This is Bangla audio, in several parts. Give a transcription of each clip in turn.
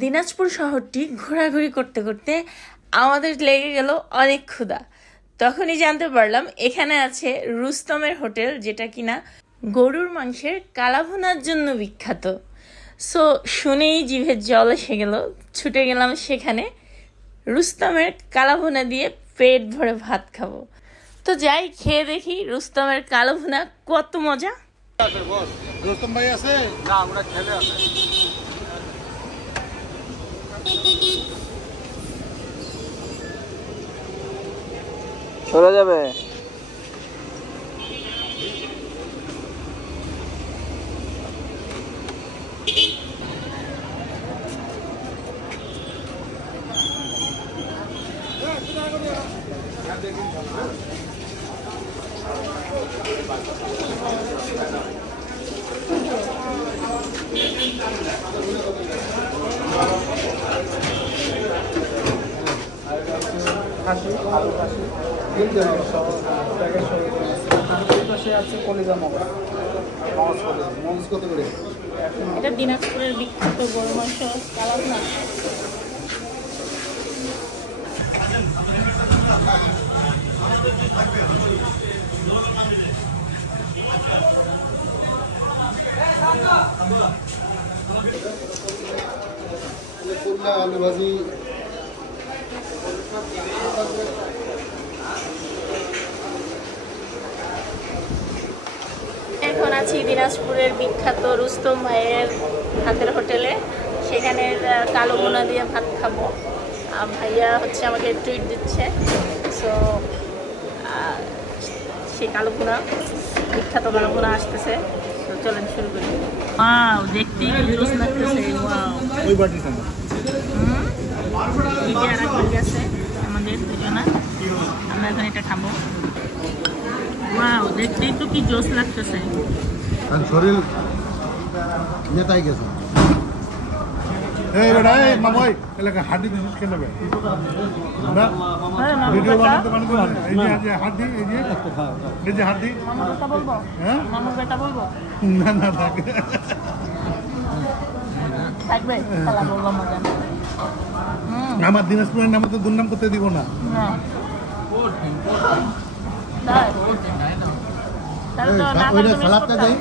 দিনাজপুর শহরটি ঘোরাঘুরি করতে করতে আমাদের লেগে গেল অনেক ক্ষুধা। তখনই জানতে পারলাম এখানে আছে রুস্তমের হোটেল, যেটা কিনা গরুর মাংসের কালাভুনার জন্য বিখ্যাত। সো শুনেই জিভে জল এসে গেল, ছুটে গেলাম সেখানে রুস্তমের কালাভুনা দিয়ে পেট ভরে ভাত খাবো। তো যাই, খেয়ে দেখি রুস্তমের কালাভুনা কত মজা। রুস্তম ভাই আছে না? আমরা খেলে আছে। চলে যাবে। এটা দিনাজপুরের বিখ্যাত গরু মাংস কালাভুনা। আলু ভাজি এখন আছি দিনাজপুরের বিখ্যাত রুস্তম ভাইয়ের হাতের হোটেলে। সেখানে কালো ভুনা দিয়ে ভাত খাবো। ভাইয়া হচ্ছে আমাকে ট্রিট দিচ্ছে। সো সেই কালো ভুনা, বিখ্যাত কালো ভুনা আসতেছে। তো চলেন শুরু করি। ওয়াও, দেখতেই জোস লাগতেছে। ওয়াও, ওই বাটিটা না, এই যে আরেক বাটি আছে আমাদের দুজনা। আমরা এখন এটা খাবো। ওয়াও, দেখতেই তো কি জোস লাগতেছে। আর শরীর নেতাই গেছে। এই বেটা, এই মামাই এলাকা হাড্ডি বিস্কুট খেয়ে নেবে না? ভিডিও বানাতে বানাতে এই যে হাড্ডি, এই যে হাড্ডি। মামুর বেটা বলবো? হ্যাঁ, মামুর বেটা বলবো? না না থাকে থাকবে, খেলা বলবো মজা। আমার দিনাজপুরের নামে তো দুর্নাম করতে দিব না। সালাদটা দেয়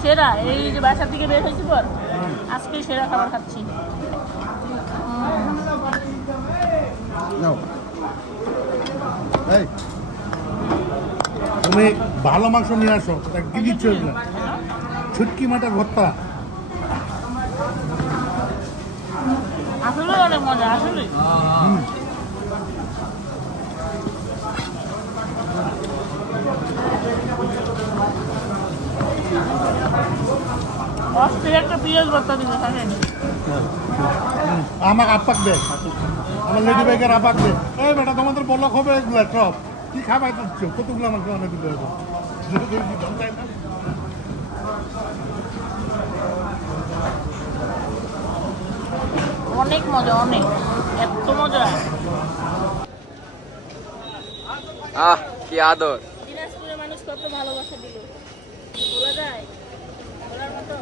সেরা। এই যে বাসা থেকে বের হয়েছি পর আজকে সেরা খাবার খাচ্ছি। তুমি ভালো মাংস নিয়ে আসো, কি দিচ্ছ? ছুটকি মাটার ভর্তা আসলে অনেক মজা। আসলে একটা পিঁয়াজ ভর্তা দিতে থাকেন। আমার আপাক দে, আমার লেডি বাইকের আপাক দে। এই বেটা, তোমাদের বলক হবে এগুলা সব কি খাবার দিচ্ছ? কতগুলো আমাকে অনেক দিতে হবে। অনেক মজা, অনেক, এত মজা। কি আদর! দিনাজপুরের মানুষ কত ভালোবাসা দিল, বলা যায়? বলার মতো।